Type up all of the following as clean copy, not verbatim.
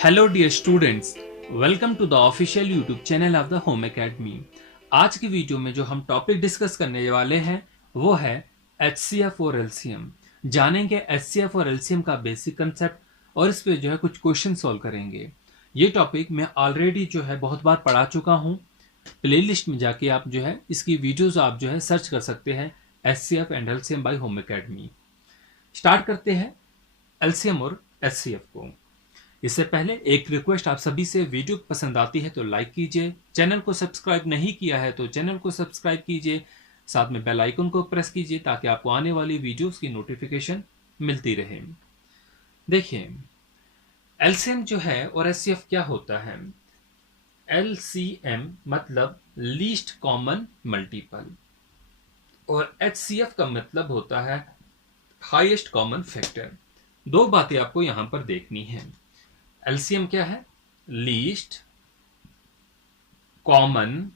Hello dear students, welcome to the official YouTube channel of the home academy. आज की video में जो हम टॉपिक डिस्कस करने वाले हैं वो है एचसीएफ और एलसीएम। जानेंगे एचसीएफ और एलसीएम का बेसिक कंसेप्ट और इस पे जो है कुछ क्वेश्चन सॉल्व करेंगे। ये टॉपिक मैं ऑलरेडी जो है बहुत बार पढ़ा चुका हूँ। प्लेलिस्ट में जाके आप जो है इसकी वीडियोज आप जो है सर्च कर सकते हैं, HCF and LCM bye home academy. Start करते हैं एलसीएम और एचसीएफ को। इससे पहले एक रिक्वेस्ट आप सभी से, वीडियो पसंद आती है तो लाइक कीजिए, चैनल को सब्सक्राइब नहीं किया है तो चैनल को सब्सक्राइब कीजिए, साथ में बेल आइकन को प्रेस कीजिए ताकि आपको आने वाली वीडियोस की नोटिफिकेशन मिलती रहे। देखिए, एलसीएम जो है और एचसीएफ क्या होता है। एलसीएम मतलब लीस्ट कॉमन मल्टीपल और एचसीएफ का मतलब होता है हाईएस्ट कॉमन फैक्टर। दो बातें आपको यहां पर देखनी है। एलसीएम क्या है? Least common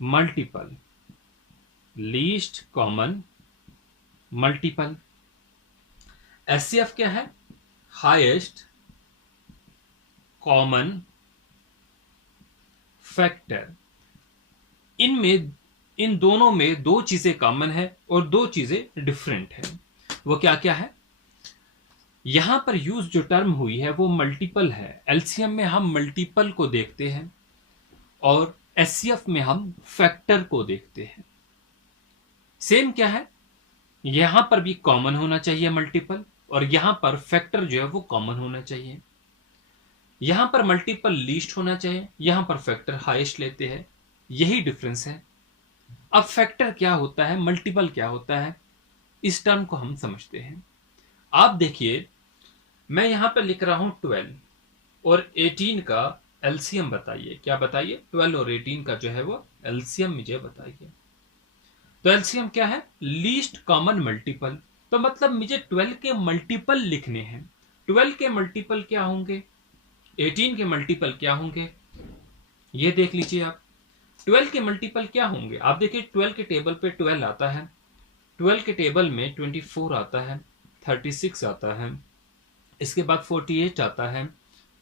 multiple. Least common multiple. HCF क्या है? Highest common factor. इन दोनों में दो चीजें कॉमन है और दो चीजें डिफरेंट है। वो क्या क्या है? यहां पर यूज जो टर्म हुई है वो मल्टीपल है। एलसीएम में हम मल्टीपल को देखते हैं और एचसीएफ में हम फैक्टर को देखते हैं। सेम क्या है? यहां पर भी कॉमन होना चाहिए मल्टीपल, और यहां पर फैक्टर जो है वो कॉमन होना चाहिए। यहां पर मल्टीपल लीस्ट होना चाहिए, यहां पर फैक्टर हाईएस्ट लेते हैं। यही डिफरेंस है। अब फैक्टर क्या होता है, मल्टीपल क्या होता है, इस टर्म को हम समझते हैं। आप देखिए, मैं यहां पर लिख रहा हूं 12 और 18 का एलसीएम बताइए। क्या बताइए? 12 और 18 का जो है वो एलसीएम मुझे बताइए। तो एलसीएम क्या है? Least common multiple. तो मतलब मुझे 12 के मल्टीपल लिखने हैं। 12 के मल्टीपल क्या होंगे, 18 के मल्टीपल क्या होंगे, ये देख लीजिए आप। 12 के मल्टीपल क्या होंगे? आप देखिए, 12 के टेबल पे 12 आता है, 12 के टेबल में 24 आता है, 36 आता है, इसके बाद 48 आता है,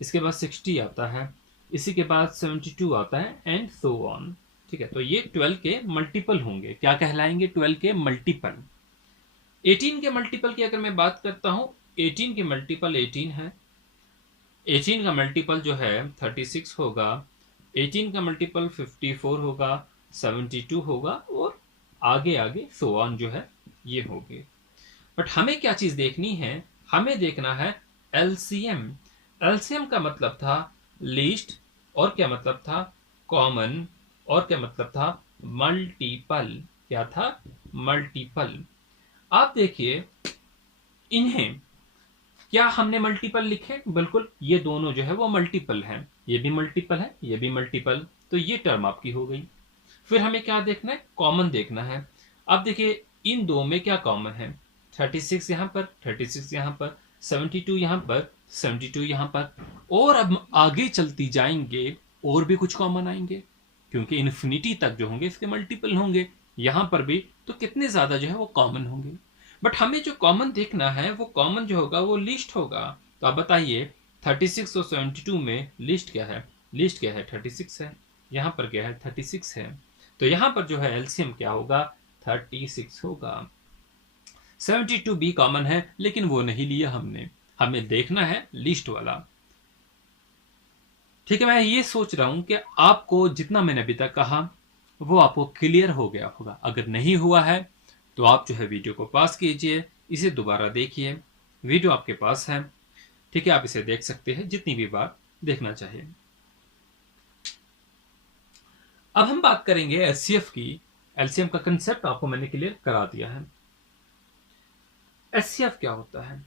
इसके बाद 60 आता है, इसी के बाद 72 आता है एंड सो ऑन। ठीक है, तो ये 12 के मल्टीपल होंगे। क्या कहलाएंगे? 12 के मल्टीपल। 18 के मल्टीपल की अगर मैं बात करता हूं, 18 के मल्टीपल 18 है। 18 का मल्टीपल जो है 36 होगा, 18 का मल्टीपल 54 होगा, 72 होगा और आगे आगे सो ऑन जो है ये होंगे। बट हमें क्या चीज देखनी है? हमें देखना है एलसीएम। एलसीएम का मतलब था लीस्ट, और क्या मतलब था? कॉमन, और क्या मतलब था? मल्टीपल। क्या था? मल्टीपल। आप देखिए, इन्हें क्या हमने मल्टीपल लिखे? बिल्कुल, ये दोनों जो है वो मल्टीपल हैं। ये भी मल्टीपल है, ये भी मल्टीपल। तो ये टर्म आपकी हो गई। फिर हमें क्या देखना है? कॉमन देखना है। अब देखिए, इन दो में क्या कॉमन है? 36 यहां पर, 36 यहां पर, 72 यहां पर, 72 यहां पर। और अब आगे चलती जाएंगे और भी कुछ कॉमन आएंगे, क्योंकि इन्फिनिटी तक जो होंगे इसके मल्टीपल होंगे। यहां पर भी तो कितने ज्यादा जो है वो कॉमन होंगे। बट हमें जो कॉमन देखना है वो कॉमन जो होगा वो लिस्ट होगा। तो आप बताइए, 36 और 72 में लिस्ट क्या है? लिस्ट क्या है? 36 है। यहां पर क्या है? 36 है। तो यहां पर जो है एलसीएम क्या होगा? 36 होगा। 72 भी कॉमन है, लेकिन वो नहीं लिया हमने। हमें देखना है लिस्ट वाला। ठीक है, मैं ये सोच रहा हूं कि आपको जितना मैंने अभी तक कहा वो आपको क्लियर हो गया होगा। अगर नहीं हुआ है तो आप जो है वीडियो को पॉज कीजिए, इसे दोबारा देखिए। वीडियो आपके पास है, ठीक है, आप इसे देख सकते हैं जितनी भी बार देखना चाहिए। अब हम बात करेंगे एचसीएफ की। एलसीएम का कंसेप्ट आपको मैंने क्लियर करा दिया है। एचसीएफ क्या होता है?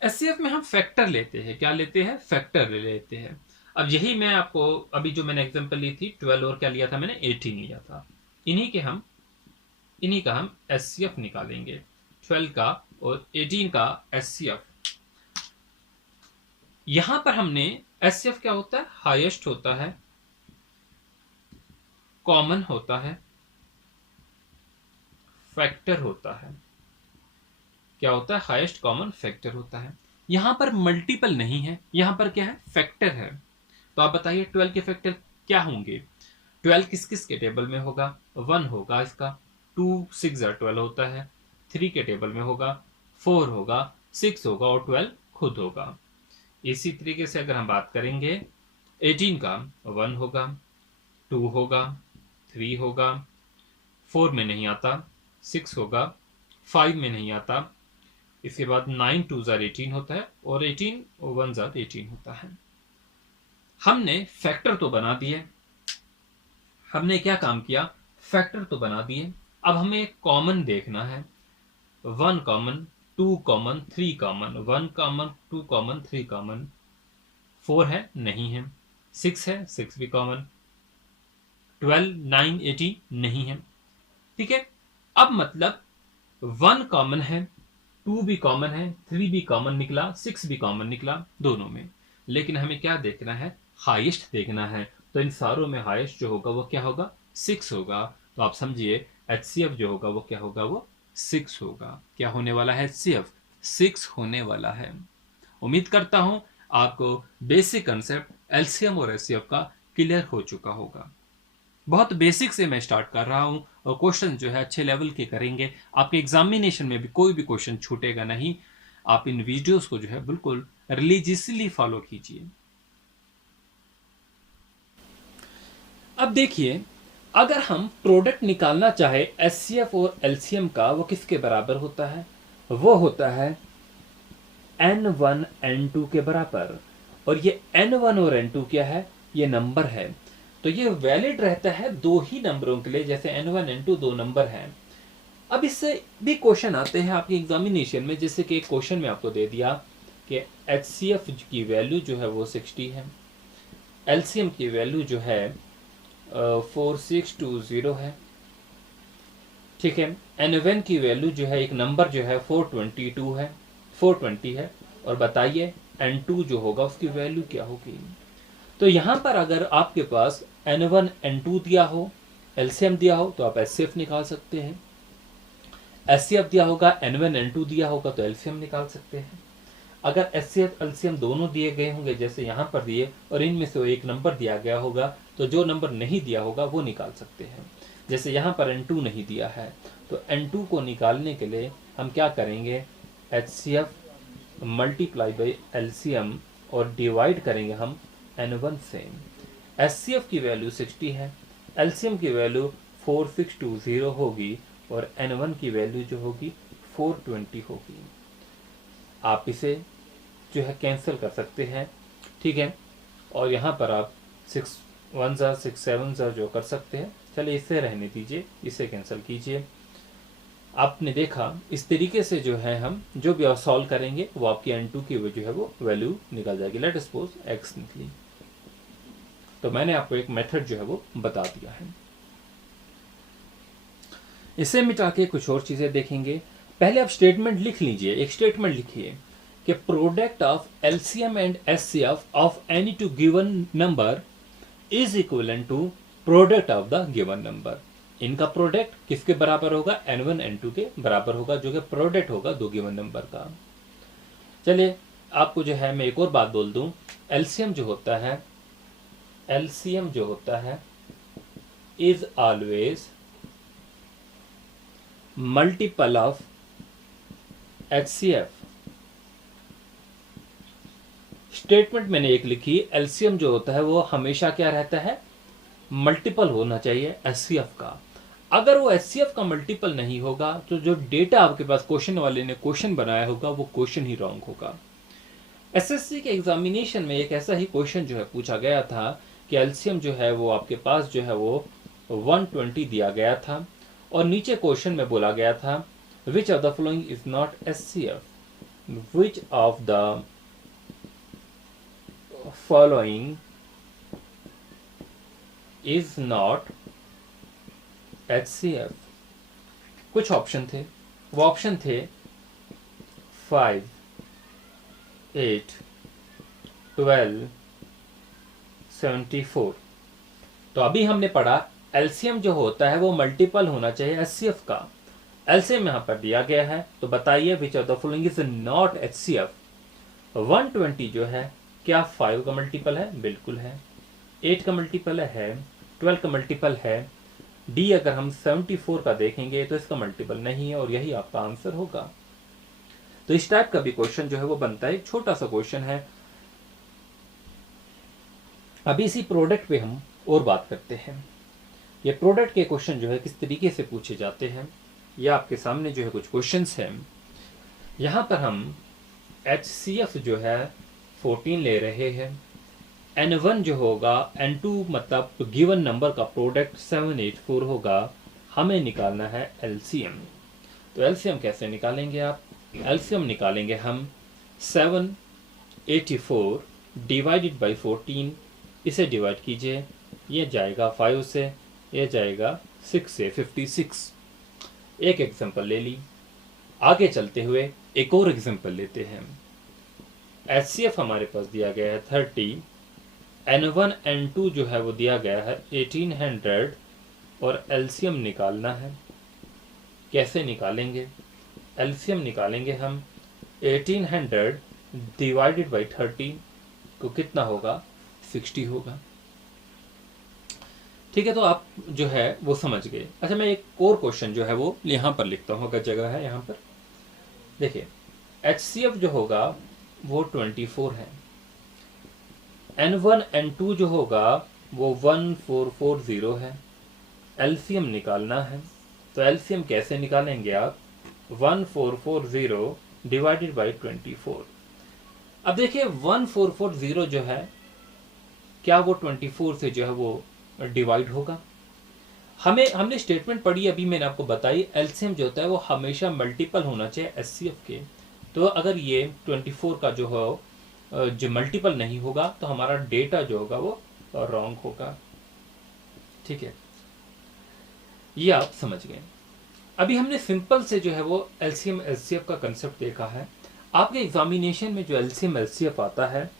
एचसीएफ में हम फैक्टर लेते हैं। क्या लेते हैं? फैक्टर लेते हैं। अब यही मैं आपको अभी जो मैंने एग्जांपल ली थी 12 और क्या लिया था मैंने? 18 लिया था। इन्हीं का हम एचसीएफ निकालेंगे, 12 का और 18 का एचसीएफ। यहां पर हमने एचसीएफ क्या होता है? हाईएस्ट होता है, कॉमन होता है, फैक्टर होता है। क्या होता है? हाईएस्ट कॉमन फैक्टर होता है। यहां पर मल्टीपल नहीं है, यहां पर क्या है, फैक्टर है। तो आप बताइए 12 के फैक्टर क्या होंगे। 12 किस किस के टेबल में होगा, 1 होगा इसका, 2 6 12 होता है, 3 के टेबल में होगा, 4 होगा, 6 होगा और 12 खुद होगा। इसी तरीके से अगर हम बात करेंगे 18 का, 1 होगा, 2 होगा, 3 होगा, 4 में नहीं आता, 6 होगा, 5 में नहीं आता, इसके बाद 9 2 18 होता है और 18 1 18 होता है। हमने फैक्टर तो बना दिए, हमने क्या काम किया, फैक्टर तो बना दिए। अब हमें एक कॉमन देखना है, 1 common, 2 common, 3 common, 1 common, 2 common, 3 common, 4 है नहीं है, 6 है, 6 भी कॉमन, 12 9 18 नहीं है। ठीक है, अब मतलब 1 कॉमन है, 2 भी कॉमन है, 3 भी कॉमन निकला, 6 भी कॉमन निकला दोनों में। लेकिन हमें क्या देखना है, हाईएस्ट देखना है। तो इन सारों में हाईएस्ट जो होगा वो क्या होगा, 6 होगा। तो आप समझिए HCF जो होगा वो क्या होगा, वो 6 होगा। क्या होने वाला है, HCF 6 होने वाला है। उम्मीद करता हूं आपको बेसिक कंसेप्ट LCM और HCF का क्लियर हो चुका होगा। बहुत बेसिक से मैं स्टार्ट कर रहा हूं और क्वेश्चन जो है अच्छे लेवल के करेंगे। आपके एग्जामिनेशन में भी कोई भी क्वेश्चन छूटेगा नहीं। आप इन वीडियोस को जो है बिल्कुल रिलीजियसली फॉलो कीजिए। अब देखिए, अगर हम प्रोडक्ट निकालना चाहे HCF और LCM का, वो किसके बराबर होता है, वो होता है N1 N2 के बराबर। और ये N1 और N2 क्या है, ये नंबर है। तो ये वैलिड रहता है दो ही नंबरों के लिए, जैसे N1 N2 दो नंबर हैं। अब इससे भी क्वेश्चन आते हैं आपके एग्जामिनेशन में, जैसे कि एक क्वेश्चन में आपको दे दिया कि HCF की वैल्यू जो है वो 60 है, LCM की वैल्यू जो है 4620 है। ठीक है, N1 की वैल्यू जो है, एक नंबर जो है 422 है, 420 है। और बताइए N2 जो होगा उसकी वैल्यू क्या होगी। तो यहां पर अगर आपके पास N1 N2 दिया हो, LCM दिया हो, तो आप HCF निकाल सकते हैं। HCF दिया होगा, N1 N2 दिया होगा तो LCM निकाल सकते हैं। अगर HCF LCM दोनों दिए गए होंगे जैसे यहां पर दिए, और इनमें से एक नंबर दिया गया होगा, तो जो नंबर नहीं दिया होगा वो निकाल सकते हैं। जैसे यहां पर N2 नहीं दिया है, तो N2 को निकालने के लिए हम क्या करेंगे, HCF मल्टीप्लाई बाई LCM और डिवाइड करेंगे हम N1 से। HCF की वैल्यू 60 है, LCM की वैल्यू 4620 होगी और N1 की वैल्यू जो होगी 420 होगी। आप इसे जो है कैंसिल कर सकते हैं। ठीक है, और यहाँ पर आप 6 1 6 7 जो कर सकते हैं। चलिए इसे रहने दीजिए, इसे कैंसिल कीजिए। आपने देखा इस तरीके से जो है हम जो भी सॉल्व करेंगे वो आपकी N2 की जो है वो वैल्यू निकल जाएगी। लेट सपोज X निकली, तो मैंने आपको एक मेथड जो है वो बता दिया है। इसे मिटा के कुछ और चीजें देखेंगे। पहले आप स्टेटमेंट लिख लीजिए, एक स्टेटमेंट लिखिए कि product of LCM and HCF of any two given number is equivalent to product of the given number. इनका प्रोडक्ट किसके बराबर होगा, N1 N2 के बराबर होगा, जो कि प्रोडक्ट होगा दो गिवन नंबर का। चलिए आपको जो है मैं एक और बात बोल दूं, LCM जो होता है is always multiple of HCF। Statement मैंने एक लिखी, LCM जो होता है वो हमेशा क्या रहता है, मल्टीपल होना चाहिए HCF का। अगर वो HCF का मल्टीपल नहीं होगा तो जो डेटा आपके पास क्वेश्चन वाले ने क्वेश्चन बनाया होगा वो क्वेश्चन ही रॉन्ग होगा। SSC के एग्जामिनेशन में एक ऐसा ही क्वेश्चन जो है पूछा गया था कि LCM जो है वो आपके पास जो है वो 120 दिया गया था, और नीचे क्वेश्चन में बोला गया था which of the following is not HCF, which of the following is not HCF। कुछ ऑप्शन थे, वो ऑप्शन थे 5 8 12 74। तो अभी हमने पढ़ा LCM जो होता है वो मल्टीपल होना चाहिए HCF का। LCM यहां पर दिया गया है, तो बताइए which of the following is not HCF। 120 जो है क्या 5 का मल्टीपल है? बिल्कुल है। 8 का मल्टीपल है, 12 का मल्टीपल है। डी अगर हम 74 का देखेंगे तो इसका मल्टीपल नहीं है, और यही आपका आंसर होगा। तो इस टाइप का भी क्वेश्चन जो है वो बनता है, एक छोटा सा क्वेश्चन है। अभी इसी प्रोडक्ट पे हम और बात करते हैं। ये प्रोडक्ट के क्वेश्चन जो है किस तरीके से पूछे जाते हैं, ये आपके सामने जो है कुछ क्वेश्चंस हैं। यहाँ पर हम HCF जो है 14 ले रहे हैं। N1 जो होगा, N2 मतलब गिवन नंबर का प्रोडक्ट 784 होगा। हमें निकालना है LCM। तो LCM कैसे निकालेंगे आप? LCM निकालेंगे हम 784 डिवाइडेड बाई 14, इसे डिवाइड कीजिए, ये जाएगा 5 से, ये जाएगा 6 से, 56। एक एग्जांपल ले ली। आगे चलते हुए एक और एग्जांपल लेते हैं। HCF हमारे पास दिया गया है 30, N1 N2 जो है वो दिया गया है 1800, और LCM निकालना है। कैसे निकालेंगे? LCM निकालेंगे हम 1800 डिवाइडेड बाई 30 को कितना होगा? 60 होगा। ठीक है, तो आप जो है वो समझ गए। अच्छा, मैं एक और क्वेश्चन जो है वो यहाँ पर लिखता हूँ, अगर जगह है यहाँ पर। देखिए, HCF जो होगा वो 24 है। N1 N2 जो होगा वो 1440 है। LCM निकालना है, तो LCM कैसे निकालेंगे आप? 1440 डिवाइडेड बाई 24। अब देखिए 1440 जो है क्या वो 24 से जो है वो डिवाइड होगा? हमने स्टेटमेंट पढ़ी अभी, मैंने आपको बताई LCM जो होता है वो हमेशा मल्टीपल होना चाहिए HCF के। तो अगर ये 24 का जो हो जो मल्टीपल नहीं होगा तो हमारा डेटा जो होगा वो रॉन्ग होगा। ठीक है, ये आप समझ गए। अभी हमने सिंपल से जो है वो LCM HCF का कंसेप्ट देखा है। आपके एग्जामिनेशन में जो LCM HCF आता है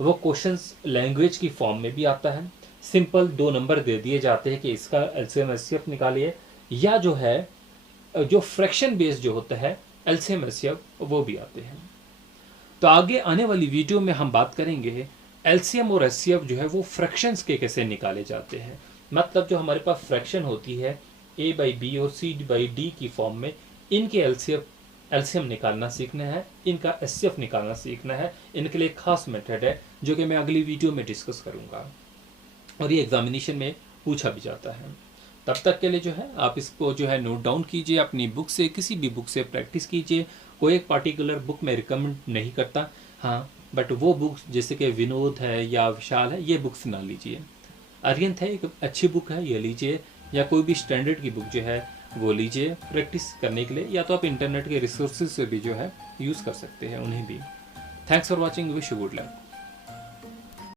वो क्वेश्चंस लैंग्वेज की फॉर्म में भी आता है। सिंपल 2 नंबर दे दिए जाते हैं कि इसका LCM HCF निकालिए, या जो है जो फ्रैक्शन बेस्ड जो होता है LCM HCF वो भी आते हैं। तो आगे आने वाली वीडियो में हम बात करेंगे LCM और HCF जो है वो फ्रैक्शंस के कैसे निकाले जाते हैं। मतलब जो हमारे पास फ्रैक्शन होती है A/B और C/D की फॉर्म में, इनके LCM निकालना सीखना है, इनका HCF निकालना सीखना है। इनके लिए खास मेथड है जो कि मैं अगली वीडियो में डिस्कस करूंगा, और ये एग्जामिनेशन में पूछा भी जाता है। तब तक के लिए जो है आप इसको जो है नोट डाउन कीजिए, अपनी बुक से, किसी भी बुक से प्रैक्टिस कीजिए। कोई एक पार्टिकुलर बुक मैं रिकमेंड नहीं करता, हाँ, बट वो बुक्स जैसे कि विनोद है या विशाल है, ये बुक्स ना लीजिए। अरिहंत है, एक अच्छी बुक है, ये लीजिए, या कोई भी स्टैंडर्ड की बुक जो है वो लीजिए प्रैक्टिस करने के लिए, या तो आप इंटरनेट के रिसोर्सेज से भी जो है यूज़ कर सकते हैं उन्हें भी। Thanks for watching, wish you good luck.